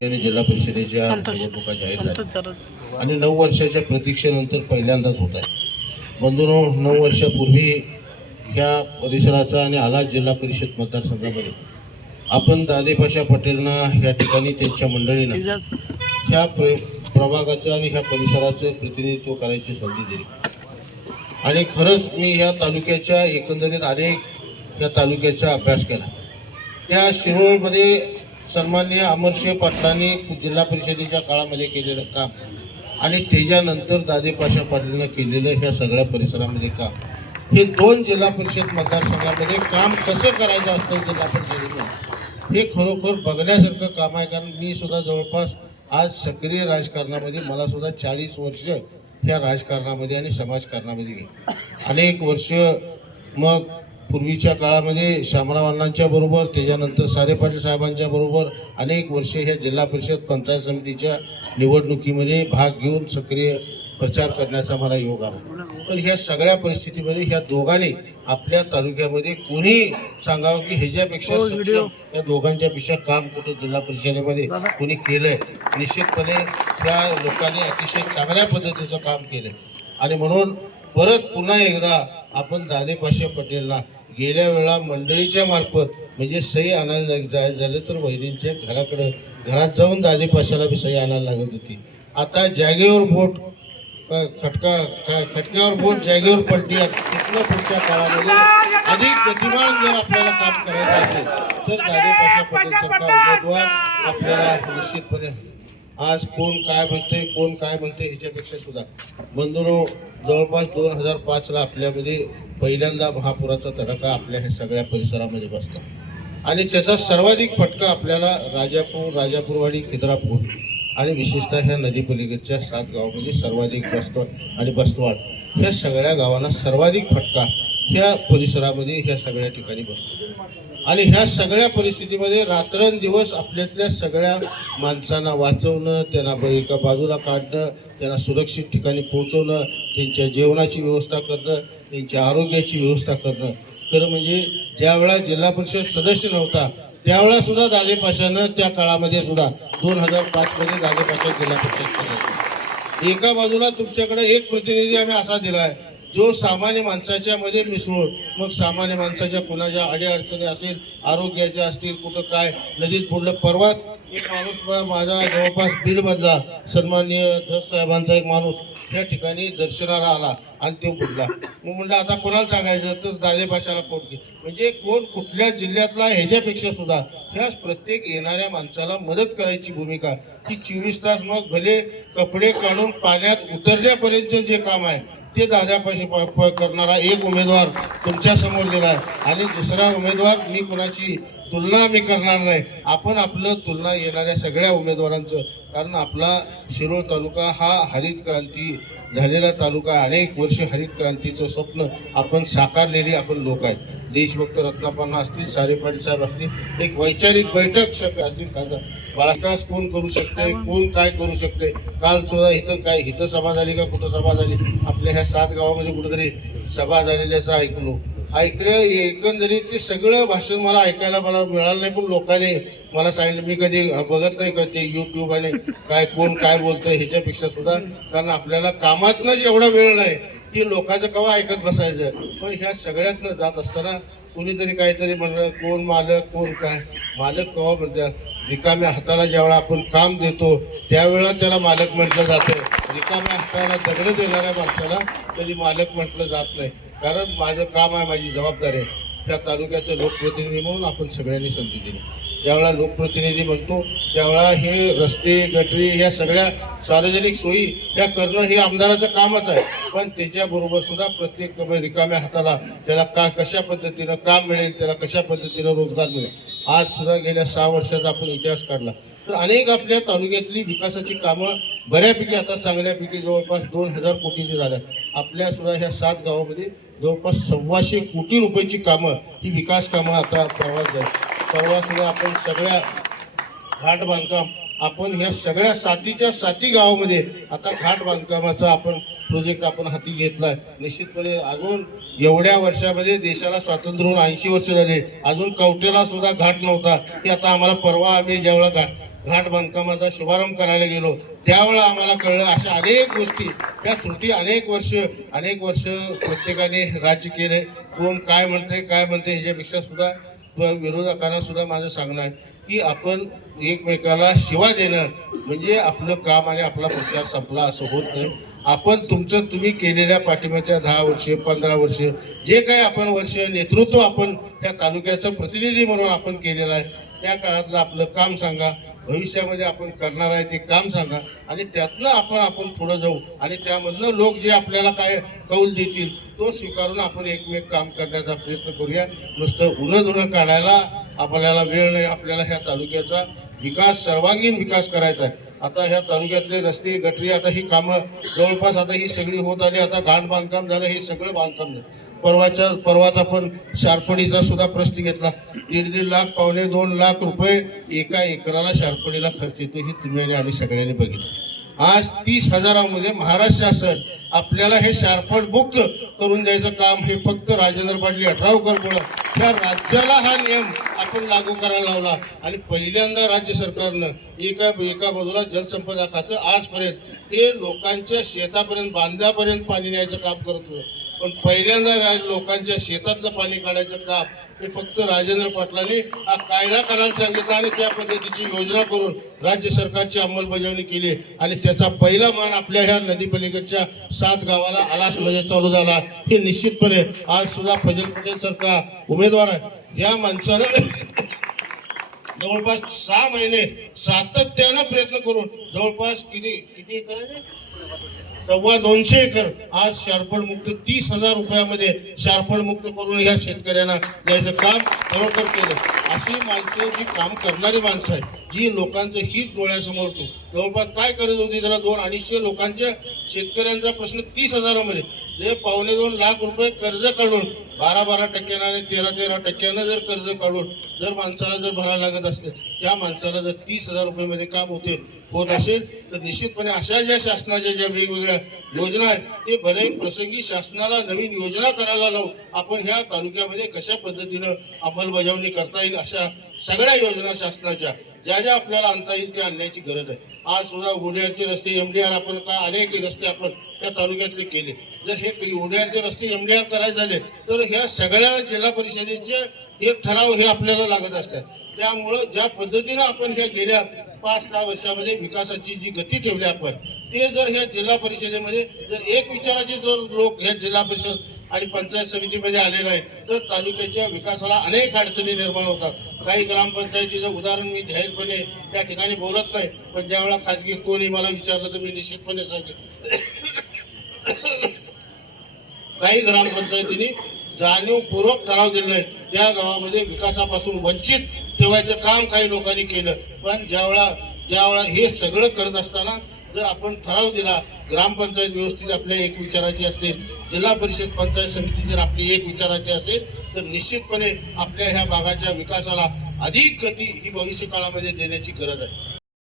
जिल्हा परिषदेच्या निवडणुका जाहीर झाल्या आणि 9 वर्षाच्या प्रतीक्षेनंतर पहिल्यांदाच होत आहे। बंधूंनो, 9 वर्षापूर्वी ह्या परिसराचा आणि आलाज जिल्हा परिषद मतदारसंघामध्ये आपण दादेपाशा पटेलना या ठिकाणी त्यांच्या मंडळीनं ह्या प्रभागाचं आणि ह्या परिसराचं प्रतिनिधित्व करायची संधी दिली आणि खरंच मी ह्या तालुक्याच्या एकंदरीत अनेक या तालुक्याचा अभ्यास केला। त्या शिरोळमध्ये सन्माननीय अमरशेह पाटलांनी जिल्हा परिषदेच्या काळामध्ये केलेलं काम आणि त्याच्यानंतर दादेपाशा पाटलांनी केलेलं ह्या सगळ्या परिसरामध्ये काम, हे 2 जिल्हा परिषद मतदारसंघामध्ये काम कसं करायचं असतं जिल्हा परिषदेमध्ये हे खरोखर बघण्यासारखं काम आहे। कारण मी सुद्धा जवळपास आज सक्रिय राजकारणामध्ये, मला सुद्धा 40 वर्ष ह्या राजकारणामध्ये आणि समाजकारणामध्ये गेली। अनेक वर्ष मग पूर्वीच्या काळामध्ये शामराव अण्णांच्या बरोबर, त्याच्यानंतर सारे पाटील साहेबांच्या बरोबर अनेक वर्षे ह्या जिल्हा परिषद पंचायत समितीच्या निवडणुकीमध्ये भाग घेऊन सक्रिय प्रचार करण्याचा मला योग आला। पण ह्या सगळ्या परिस्थितीमध्ये ह्या दोघांनी आपल्या तालुक्यामध्ये कोणी सांगावं की ह्याच्यापेक्षा सक्षम या दोघांच्या पेक्षा काम कुठं जिल्हा परिषदेमध्ये कोणी केलंय? निश्चितपणे त्या लोकांनी अतिशय चांगल्या पद्धतीचं काम केलंय आणि म्हणून परत पुन्हा एकदा आपण दादेपाशा पटेलला गेल्या वेळा मंडळीच्या मार्फत म्हणजे सही आणायला जायचं झालं तर वहिनींच्या घरात जाऊन दादेपाशाला बी सही आणायला लागत होती। आता जागेवर बोट खटक्यावर बोट जागेवर पलटी, तिथनं पुढच्या काळामध्ये अधिक गतिमान जर आपल्याला काम करायचं असेल तर दादेपाशा पटेल सारखा उमेदवार आपल्याला निश्चितपणे आज कोण काय म्हणते ह्याच्यापेक्षा सुद्धा बंधूंनो, जवळपास 2005ला आपल्यामध्ये पहिल्यांदा महापुराचा तडाखा आपल्या ह्या सगळ्या परिसरामध्ये बसला आणि त्याचा सर्वाधिक फटका आपल्याला राजापूरवाडी, खिद्रापूर आणि विशेषतः ह्या नदीपलीकडच्या 7 गावामध्ये सर्वाधिक बस्तवाड ह्या सगळ्या गावांना सर्वाधिक फटका ह्या परिसरामध्ये ह्या सगळ्या ठिकाणी बसतो आणि ह्या सगळ्या परिस्थितीमध्ये रात्रंदिवस आपल्यातल्या सगळ्या माणसांना वाचवणं, त्यांना एका बाजूला काढणं, त्यांना सुरक्षित ठिकाणी पोहोचवणं, त्यांच्या जेवणाची व्यवस्था करणं, त्यांच्या आरोग्याची व्यवस्था करणं। खरं म्हणजे ज्यावेळा जिल्हा परिषद सदस्य नव्हता त्यावेळा सुद्धा दादेपाशानं त्या काळामध्ये सुद्धा 2005मध्ये दादेपाशा जिल्हा परिषद केली। एका बाजूला तुमच्याकडे एक प्रतिनिधी आम्ही असा दिला आहे जो सामान्य माणसाच्या मध्ये मिसळून मग सामान्य माणसाच्या कुणाच्या अडीअडचणी असेल, आरोग्याच्या असतील, कुठं काय नदीत बुडलं। परवाच एक माणूस माझा जवळपास बीडमधला सन्माननीय धस साहेबांचा एक माणूस त्या ठिकाणी दर्शनाला आला आणि तो बुडला। मग म्हणलं आता कोणाला सांगायचं तर दादेपाशाला फोन केली। म्हणजे कोण कुठल्या जिल्ह्यातला ह्याच्यापेक्षा सुद्धा ह्याच प्रत्येक येणाऱ्या माणसाला मदत करायची भूमिका ही 24 तास, मग भले कपडे काढून पाण्यात उतरल्यापर्यंत जे काम आहे ते दादेपाशी करणारा एक उमेदवार तुमच्या समोर दिला आहे आणि दुसरा उमेदवार मी कुणाची तुलना मी करणार नाही। आपण आपलं तुलना येणाऱ्या सगळ्या उमेदवारांचं, कारण आपला शिरोळ तालुका हा हरित क्रांती झालेला तालुका, अनेक वर्ष हरित क्रांतीचं स्वप्न आपण साकारलेली आपण लोक आहेत। देशभक्त रत्नापन्ना असतील, सारे पाटील साहेब असतील, एक वैचारिक बैठक सभा असतील, विकास कोण करू शकते, कोण काय करू शकते। काल सुद्धा इथं सभा झाली का कुठं सभा झाली, आपल्या ह्या 7 गावामध्ये कुठेतरी सभा झालेल्याचं ऐकलं एकंदरीत ते सगळं भाषण मला ऐकायला मिळालं नाही। पण लोकांनी मला सांगितलं, मी कधी बघत नाही का ते यूट्यूब आणि कोण काय बोलतंय ह्याच्यापेक्षा सुद्धा, कारण आपल्याला कामातनंच एवढा वेळ नाही की लोकांचं केव्हा ऐकत बसायचं। पण ह्या सगळ्यातनं जात असताना कुणीतरी काहीतरी म्हणलं, कोण मालक कोण काय, मालक केव्हा म्हणतात, रिकाम्या हाताला ज्यावेळा आपण काम देतो त्यावेळेला त्याला मालक म्हटलं जातं, रिकाम्या हाताला दगड देणाऱ्या माणसाला कधी मालक म्हटलं जात नाही। कारण माझं काम आहे, माझी जबाबदारी आहे। त्या तालुक्याचं लोकप्रतिनिधी म्हणून आपण सगळ्यांनी संधी दिली। ज्यावेळा लोकप्रतिनिधी म्हणतो त्यावेळा हे रस्ते, गटरी ह्या सगळ्या सार्वजनिक सोयी ह्या करणं हे आमदाराचं कामच आहे। पण त्याच्याबरोबर सुद्धा प्रत्येक रिकाम्या हाताला त्याला कशा पद्धतीनं काम मिळेल, त्याला कशा पद्धतीनं रोजगार मिळेल। आज सुद्धा गेल्या 6 वर्षाचा आपण इतिहास काढला तर अनेक आपल्या तालुक्यातली विकासाची कामं बऱ्यापैकी आता चांगल्यापैकी जवळपास 2000 कोटीची झाल्यात। आपल्या सुद्धा ह्या 7 गावामध्ये जवळपास 125 कोटी रुपयाची कामं, ही विकास कामं आता परवा सुद्धा आपण सगळ्या घाट बांधकाम, आपण ह्या सगळ्या 7च्या गावामध्ये आता घाट बांधकामाचा आपण प्रोजेक्ट आपण हाती घेतलाय। निश्चितपणे अजून एवढ्या वर्षामध्ये देशाला स्वातंत्र्य होऊन 80 वर्ष झाले, अजून कवटेला सुद्धा घाट नव्हता, की आता आम्हाला परवा आम्ही ज्यावेळा घाट बांधकामाचा शुभारंभ करायला गेलो त्यावेळेला आम्हाला कळलं अशा अनेक गोष्टी त्या त्रुटी अनेक वर्ष प्रत्येकाने राज्य केले. कोण काय म्हणते ह्याच्यापेक्षा सुद्धा विरोधकांना सुद्धा माझं सांगणं आहे की आपण एकमेकाला शिवा देणं म्हणजे आपलं काम आणि आपला प्रचार संपला असं होत नाही. आपण तुम्ही केलेल्या पाठिंब्याच्या 10 वर्ष 15 वर्ष जे काही आपण नेतृत्व आपण त्या तालुक्याचं प्रतिनिधी म्हणून आपण केलेलं आहे त्या काळातलं आपलं काम सांगा. भविष्यामध्ये आपण करणार आहे ते काम सांगा आणि त्यातनं आपण पुढे जाऊ आणि त्यामधनं लोक जे आपल्याला काय कौल देतील तो स्वीकारून आपण एकमेक काम करण्याचा प्रयत्न करूया. नुसतं उन्हं काढायला आपल्याला वेळ नाही. आपल्याला ह्या तालुक्याचा विकास सर्वांगीण विकास करायचा आहे. आता ह्या तालुक्यातले रस्ते गटरी आता ही कामं जवळपास आता ही सगळी होत आली. आता घाट बांधकाम झालं हे सगळं बांधकाम झालं. परवाचा पण शार्पडीचा सुद्धा प्रश्न घेतला. 1.5 लाख 1.5-2 लाख रुपये एका एकराला शार्पडीला खर्च येतो हे तुम्ही आणि आम्ही सगळ्यांनी बघितलं. आज 30,000मध्ये महाराष्ट्र शासन आपल्याला हे शार्पड मुक्त करून द्यायचं काम हे फक्त राजेंद्र पाटील 18 त्या राज्याला हा नियम आपण लागू करायला लावला आणि पहिल्यांदा राज्य सरकारनं एका बाजूला जलसंपदा खातं आजपर्यंत ते लोकांच्या शेतापर्यंत बांधापर्यंत पाणी न्यायचं काम करत होतं. पण पहिल्यांदा लोकांच्या शेतातलं पाणी काढायचं काम हे फक्त राजेंद्र पाटलांनी हा कायदा करायला सांगितला आणि त्या पद्धतीची योजना करून राज्य सरकारची अंमलबजावणी केली आणि त्याचा पहिला मान आपल्या ह्या नदीपलीकडच्या 7 गावाला आलासमध्ये चालू झाला. हे निश्चितपणे आज सुद्धा फजल पटेल सारखा उमेदवार आहे या माणसानं जवळपास 6 महिने सातत्यानं प्रयत्न करून जवळपास किती करायचे 250 एकर आज शार्पड मुक्त 30,000 रुपयामध्ये शार्पड मुक्त करून ह्या शेतकऱ्यांना द्यायचं काम खरोखर केलं. अशी माणसं जी काम करणारी माणसं आहेत जी लोकांचं हित डोळ्यासमोर जवळपास काय करत होती त्याला 200-250 लोकांच्या शेतकऱ्यांचा प्रश्न 30,000मध्ये जे 2.25 लाख रुपये कर्ज काढून 12% आणि 13% जर कर्ज काढून जर माणसाला जर भरायला लागत असते त्या माणसाला जर 30,000 रुपयामध्ये काम होत असेल तर निश्चितपणे अशा ज्या शासनाच्या ज्या वेगवेगळ्या योजना आहेत ते बरे प्रसंगी शासनाला नवीन योजना करायला लावून आपण ह्या तालुक्यामध्ये कशा पद्धतीनं अंमलबजावणी करता येईल अशा सगळ्या योजना शासनाच्या ज्या आपल्याला आणता येईल त्या आणण्याची गरज आहे. आज सुद्धा ओढ्याचे रस्ते MDR आपण अनेक रस्ते आपण या तालुक्यातले केले. जर हे ओढ्याचे रस्ते MDR करायचे झाले तर ह्या सगळ्या जिल्हा परिषदेचे एक ठराव हे आपल्याला लागत असतात. त्यामुळं ज्या पद्धतीनं आपण ह्या गेल्या 5-6 वर्षामध्ये विकासाची जी गती ठेवली आपण ते जर ह्या जिल्हा परिषदेमध्ये जर एक विचाराचे जर लोक ह्या जिल्हा परिषद आणि पंचायत समितीमध्ये आले नाही तर तालुक्याच्या विकासाला अनेक अडचणी निर्माण होतात. काही ग्रामपंचायतीचं उदाहरण मी जाहीरपणे त्या ठिकाणी बोलत नाही पण ज्यावेळेला खाजगी कोणी मला विचारलं तर मी निश्चितपणे सांगेन काही ग्रामपंचायतींनी जाणीवपूर्वक ठराव दिले नाही. त्या गावामध्ये विकासापासून वंचित ठेवायचं काम काही लोकांनी केलं. पण ज्यावेळा हे सगळं करत असताना जर आपण ठराव दिला ग्रामपंचायत व्यवस्थित आपल्या एक विचाराची असेल जिल्हा परिषद पंचायत समिती जर आपली एक विचाराची असेल तर निश्चितपणे आपल्या ह्या भागाच्या विकासाला अधिक गती ही भविष्य काळामध्ये देण्याची गरज आहे.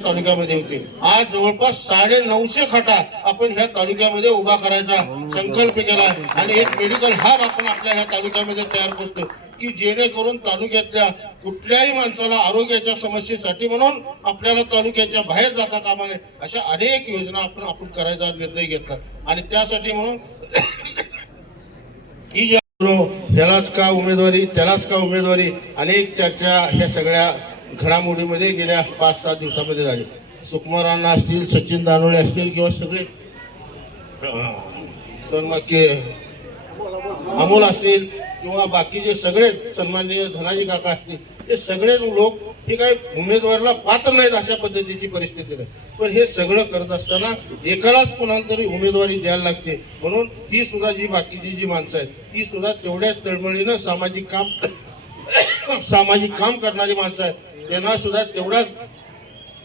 तालुक्यामध्ये होते आज जवळपास 950 खाटा आपण ह्या तालुक्यामध्ये उभा करायचा संकल्प केला आणि एक मेडिकल हब आपण आपल्या ह्या तालुक्यामध्ये तयार करतो की जेणेकरून तालुक्यातल्या कुठल्याही माणसाला आरोग्याच्या समस्येसाठी म्हणून आपल्याला तालुक्याच्या बाहेर जाता कामा नये अशा अनेक योजना आपण करायचा निर्णय घेतला आणि त्यासाठी म्हणून ही ह्यालाच का उमेदवारी त्यालाच का उमेदवारी अनेक चर्चा ह्या सगळ्या घडामोडीमध्ये गेल्या 5-7 दिवसामध्ये झाली. सुकुमार अण्णा असतील सचिन दानोळे असतील किंवा सगळे अमोल असतील किंवा बाकीचे सगळे सन्माननीय धनाजी काका असतील हे सगळेच लोक हे काही उमेदवाराला पात्र नाहीत अशा पद्धतीची परिस्थिती आहे. पण हे सगळं करत असताना एकालाच कोणाला तरी उमेदवारी द्यायला लागते. म्हणून ही सुद्धा जी बाकीची जी माणसं आहेत ही सुद्धा तेवढ्याच तळमळीनं सामाजिक काम करणारी माणसं आहेत. त्यांना सुद्धा तेवढाच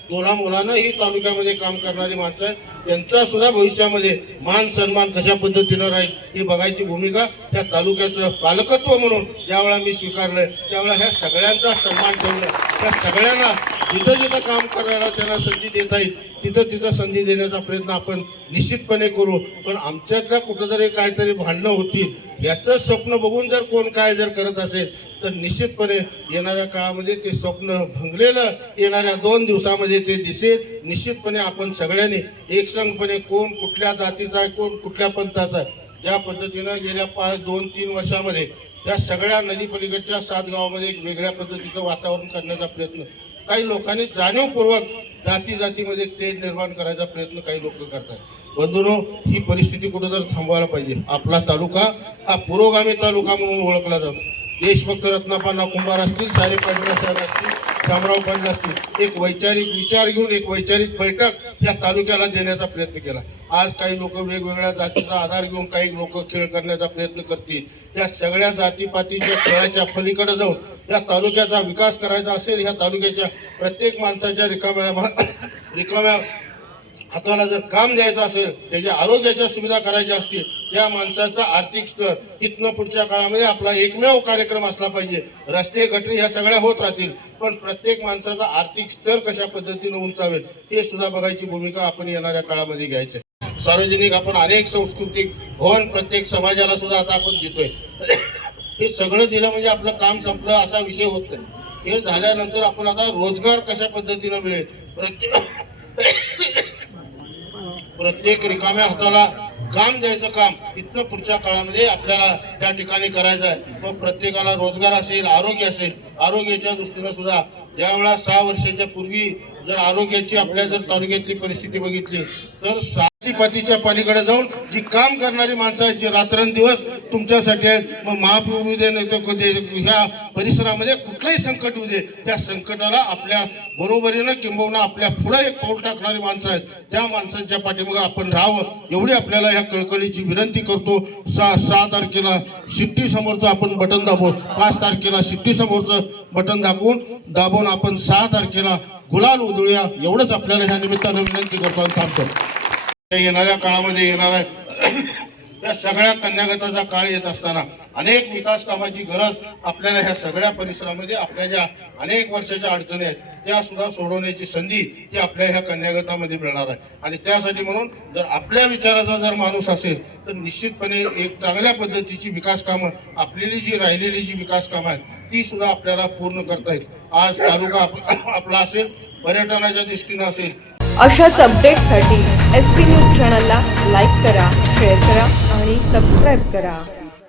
मुलानं ही तालुक्यामध्ये काम करणारी माणसं आहेत. त्यांचा सुद्धा भविष्यामध्ये मान सन्मान कशा पद्धतीनं राहील ही बघायची भूमिका ह्या तालुक्याचं पालकत्व म्हणून ज्यावेळा मी स्वीकारलंय त्यावेळा ह्या सगळ्यांचा सन्मान ठेवणं त्या सगळ्यांना जिथं काम करायला त्यांना संधी देता येईल तिथं संधी देण्याचा प्रयत्न आपण निश्चितपणे करू. पण आमच्यातल्या कुठंतरी काहीतरी भांडणं होतील याचं स्वप्न बघून जर कोण काय जर करत असेल तर निश्चितपणे येणाऱ्या काळामध्ये ते स्वप्न भंगलेलं येणाऱ्या 2 दिवसामध्ये ते दिसेल. निश्चितपणे आपण सगळ्यांनी एकसंघपणे कोण कुठल्या जातीचा आहे, कोण कुठल्या पंथाचा आहे, ज्या पद्धतीनं गेल्या 2-3 वर्षामध्ये त्या सगळ्या नदीपलीकडच्या 7 गावामध्ये एक वेगळ्या पद्धतीचं वातावरण करण्याचा प्रयत्न काही लोकांनी जाणीवपूर्वक जातीमध्ये तेढ निर्माण करायचा प्रयत्न काही लोक करतात. बंधूंनो, ही परिस्थिती कुठंतरी थांबवायला पाहिजे. आपला तालुका हा पुरोगामी तालुका म्हणून ओळखला जातो. देशभक्त रत्नाप्पा कुंभार असतील, सारे पाटील साहेब असतील, शामराव पाटील असतील, एक वैचारिक विचार घेऊन एक वैचारिक बैठक या तालुक्याला देण्याचा प्रयत्न केला. आज काही लोक वेगवेगळ्या जातीचा आधार घेऊन काही लोक खेळ करण्याचा प्रयत्न करतील. या सगळ्या जातीपातीच्या खेळाच्या पलीकडे जाऊन या तालुक्याचा विकास करायचा असेल, ह्या तालुक्याच्या प्रत्येक माणसाच्या रिकाम्या हाताला जर काम द्यायचं असेल, त्याच्या आरोग्याच्या सुविधा करायच्या असतील, त्या माणसाचा आर्थिक स्तर इथनं पुढच्या काळामध्ये आपला एकमेव कार्यक्रम असला पाहिजे. रस्ते गटरी ह्या सगळ्या होत राहतील, पण प्रत्येक माणसाचा आर्थिक स्तर कशा पद्धतीने उंचावेल हे सुद्धा बघायची भूमिका आपण येणाऱ्या काळामध्ये घ्यायची. सार्वजनिक आपण अनेक सांस्कृतिक भवन प्रत्येक समाजाला सुद्धा आता आपण देतोय. हे सगळं दिलं म्हणजे आपलं काम संपलं असा विषय होत नाही. हे झाल्यानंतर आपण आता रोजगार कशा पद्धतीनं मिळेल, प्रत्येक रिकाम्या हाताला काम द्यायचं काम इथनं पुढच्या काळामध्ये आपल्याला त्या ठिकाणी करायचं आहे. मग प्रत्येकाला रोजगार असेल, आरोग्य असेल, आरोग्याच्या दृष्टीनं सुद्धा ज्यावेळा 6 वर्षाच्या पूर्वी जर आरोग्याची आपल्या जर तालुक्यातली परिस्थिती बघितली तर जातीपातीच्या पलीकडे जाऊन जी काम करणारी माणसं आहेत, जी रात्रंदिवस तुमच्यासाठी आहेत. मग महापूर उद्या नाही तर ह्या परिसरामध्ये कुठलंही संकट येऊ दे, त्या संकटाला आपल्या बरोबरीनं किंबहुना आपल्या पुढे एक पाऊल टाकणारी माणसं आहेत. त्या माणसांच्या पाठीमागे आपण राहावं एवढी आपल्याला ह्या कळकळीची विनंती करतो. 6 तारखेला शिट्टी समोरचं आपण बटन दाबून, 5 तारखेला शिट्टी समोरचं बटन दाबून आपण 6 तारखेला गुलाल उधळूया एवढंच आपल्याला ह्या निमित्तानं विनंती करतो आणि थांबतो. येणाऱ्या काळामध्ये येणाऱ्या त्या सगळ्या कन्यागताचा काळ येत असताना अनेक विकास कामाची गरज आपल्याला ह्या सगळ्या परिसरामध्ये आपल्या ज्या अनेक वर्षाच्या अडचणी आहेत त्या सुद्धा सोडवण्याची संधी ही आपल्या ह्या कन्यागतामध्ये मिळणार आहे. आणि त्यासाठी म्हणून जर आपल्या विचाराचा जर माणूस असेल तर निश्चितपणे एक चांगल्या पद्धतीची विकास कामं आपली जी राहिलेली जी विकास कामं आहेत ती सुद्धा आपल्याला पूर्ण करता येईल. आज तालुका आपला असेल, पर्यटनाच्या दृष्टीनं असेल. अशाच अपडेटसाठी SP न्यूज चॅनलला लाईक करा, शेअर करा आणि सबस्क्राईब करा.